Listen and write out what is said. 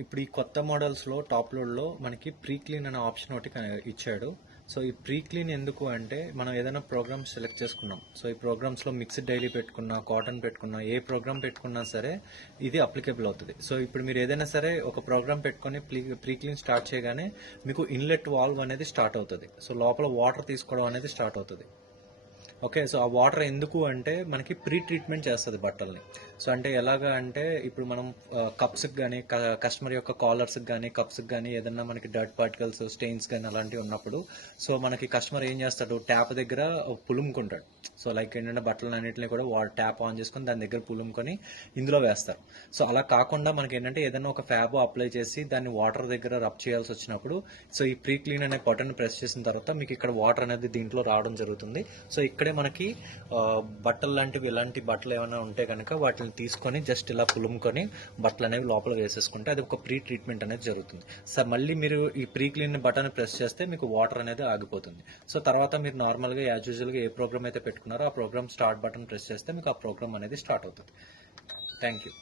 ఇప్పుడు ఈ కొత్త మోడల్స్లో టాప్ లోడ్లో మనకి ప్రీ క్లీన్ అనే ఆప్షన్ ఒకటి ఇచ్చాడు. సో ఈ ప్రీ క్లీన్ ఎందుకు అంటే మనం ఏదైనా ప్రోగ్రామ్స్ సెలెక్ట్ చేసుకున్నాం. సో ఈ ప్రోగ్రామ్స్లో మిక్స్డ్ డైలీ పెట్టుకున్నా, కాటన్ పెట్టుకున్నా, ఏ ప్రోగ్రామ్ పెట్టుకున్నా సరే ఇది అప్లికేబుల్ అవుతుంది. సో ఇప్పుడు మీరు ఏదైనా సరే ఒక ప్రోగ్రామ్ పెట్టుకొని ప్రీ క్లీన్ స్టార్ట్ చేయగానే మీకు ఇన్లెట్ వాల్వ్ అనేది స్టార్ట్ అవుతుంది. సో లోపల వాటర్ తీసుకోవడం అనేది స్టార్ట్ అవుతుంది. ఓకే. సో ఆ వాటర్ ఎందుకు అంటే మనకి ప్రీ ట్రీట్మెంట్ చేస్తుంది బట్టల్ని. సో అంటే ఎలాగా అంటే ఇప్పుడు మనం కప్స్కి కానీ కస్టమర్ యొక్క కాలర్స్కి కానీ కప్స్కి కానీ ఏదన్నా మనకి డర్ట్ పార్టికల్స్ స్టెయిన్స్ కానీ అలాంటివి ఉన్నప్పుడు సో మనకి కస్టమర్ ఏం చేస్తాడు, ట్యాప్ దగ్గర పులుముకుంటాడు. సో లైక్ ఏంటంటే బట్టలు అన్నింటినీ కూడా ట్యాప్ ఆన్ చేసుకొని దాని దగ్గర పులుముకొని ఇందులో వేస్తారు. సో అలా కాకుండా మనకి ఏంటంటే ఏదైనా ఒక ఫ్యాబ్ అప్లై చేసి దాన్ని వాటర్ దగ్గర రబ్ చేయాల్సి వచ్చినప్పుడు సో ఈ ప్రీ క్లీన్ అనే బటన్ ప్రెస్ చేసిన తర్వాత మీకు ఇక్కడ వాటర్ అనేది దీంట్లో రావడం జరుగుతుంది. సో ఇక్కడే మనకి బట్టలు లాంటివి ఇలాంటి బట్టలు ఏమైనా ఉంటే కనుక వాటిని తీసుకొని జస్ట్ ఇలా పులుముకొని బట్టలు అనేవి లోపల వేసేసుకుంటే అది ఒక ప్రీ ట్రీట్మెంట్ అనేది జరుగుతుంది. సో మళ్ళీ మీరు ఈ ప్రీ క్లీన్ బటన్ ప్రెస్ చేస్తే మీకు వాటర్ అనేది ఆగిపోతుంది. సో తర్వాత మీరు నార్మల్గా యాజ్ యూజువల్గా ఏ ప్రోగ్రామ్ అయితే పెట్టుకున్నారో ఆ ప్రోగ్రామ్ స్టార్ట్ బటన్ ప్రెస్ చేస్తే మీకు ఆ ప్రోగ్రామ్ అనేది స్టార్ట్ అవుతుంది. Thank you.